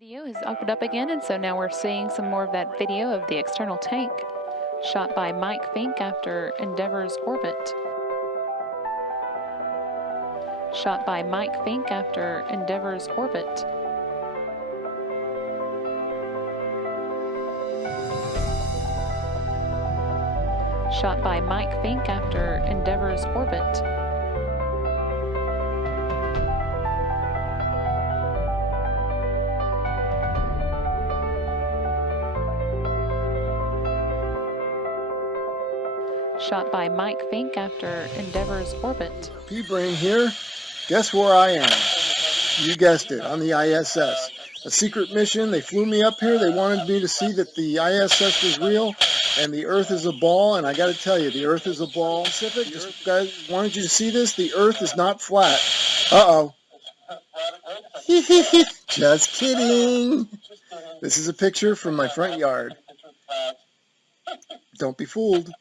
Video has opened up again, and so now we're seeing some more of that video of the external tank shot by Mike Fink after Endeavour's orbit. Shot by Mike Fink after Endeavour's orbit. Shot by Mike Fink after Endeavour's orbit. Shot by Mike Fink after Endeavour's orbit. P-Brain here. Guess where I am? You guessed it, on the ISS. A secret mission. They flew me up here. They wanted me to see that the ISS was real and the Earth is a ball. And I got to tell you, the Earth is a ball. Pacific, this guys wanted you to see this. The Earth is not flat. Uh-oh. Just kidding. This is a picture from my front yard. Don't be fooled.